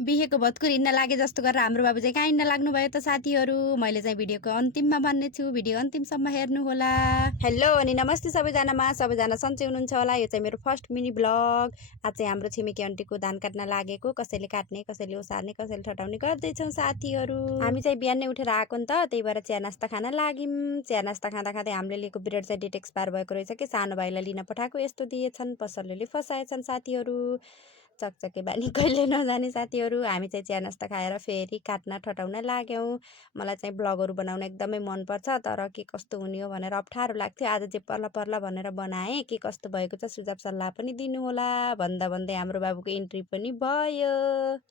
बिहेको भत्कुर हिँड्न लागे जस्तो गरेर हाम्रो बाबु चाहिँ कहाँ हिँड्न लाग्नुभयो त साथीहरू। मैले चाहिँ भिडियोको अन्तिममा भन्ने छु, भिडियो अन्तिमसम्म हेर्नुहोला। हेलो अनि नमस्ते सबैजनामा, सबैजना सन्चै हुनुहुन्छ होला। यो चाहिँ मेरो फर्स्ट मिनी ब्लग। आज चाहिँ हाम्रो छिमेकी आन्टीको धान काट्न लागेको, कसैले काट्ने कसैले ओसार्ने कसैले ठटाउने गर्दैछौँ साथीहरू। हामी चाहिँ बिहानै उठेर आएको नि त, त्यही भएर चिया नास्ता खान लाग्यौँ। चिया नास्ता खाँदा खाँदै हामीले लिएको ब्रेड चाहिँ डेट एक्सपायर भएको रहेछ कि सानो भाइलाई लिन पठाएको यस्तो दिएछन्, पसलले फसाएछन् साथीहरू। चकचके बानी कहिले नजाने साथीहरू। हामी चाहिँ चिया नास्ता खाएर फेरि काट्न ठटाउन लाग्यौँ। मलाई चाहिँ ब्लगहरू बनाउन एकदमै मनपर्छ, तर के कस्तो हुने हो भनेर अप्ठ्यारो लाग्थ्यो। आज चाहिँ पर्ला पर्ला भनेर बनाएँ। के कस्तो भएको छ सुझाव सल्लाह पनि दिनुहोला। भन्दा भन्दै हाम्रो बाबुको इन्ट्री पनि भयो।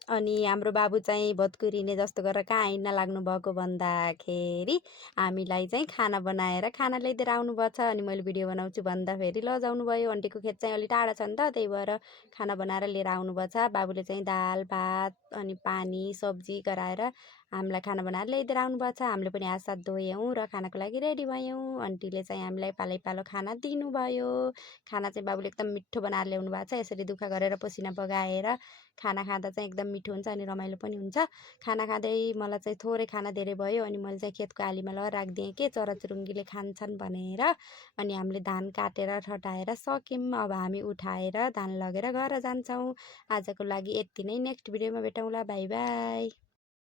अनि हाम्रो बाबु चाहिँ भत्कुरिने जस्तो गरेर कहाँ हिँड्न लाग्नु भएको भन्दाखेरि हामीलाई चाहिँ खाना बनाएर खाना ल्याइदिएर आउनुभएको छ। अनि मैले भिडियो बनाउँछु भन्दाखेरि लजाउनु भयो। आन्टीको खेत चाहिँ अलिक टाढा छ नि त, त्यही भएर खाना बनाएर लिएर आउनुभएको छ। बाबुले चाहिँ दाल भात अनि पानी सब्जी गराएर हामीलाई खाना बनाएर ल्याइदिएर आउनुभएको छ। हामीले पनि हात सात धोयौँ र खानाको लागि रेडी भयौँ। आन्टीले चाहिँ हामीलाई पालै पालो खाना दिनुभयो। खाना चाहिँ बाबुले एकदम मिठो बनाएर ल्याउनु भएको छ। यसरी दुःख गरेर पसिना बगाएर खाना खाँदा चाहिँ एकदम मिठो हुन्छ अनि रमाइलो पनि हुन्छ। खाना खाँदै मलाई चाहिँ थोरै खाना धेरै भयो अनि मैले चाहिँ खेतको आलीमा लगेर राखिदिएँ के चराचुरुङ्गीले खान्छन् भनेर। अनि हामीले धान काटेर ठटाएर सक्यौँ। अब हामी उठाएर धान लगेर घर जान्छौँ। आजको लागि यति नै। नेक्स्ट भिडियोमा भेटौँला। By by.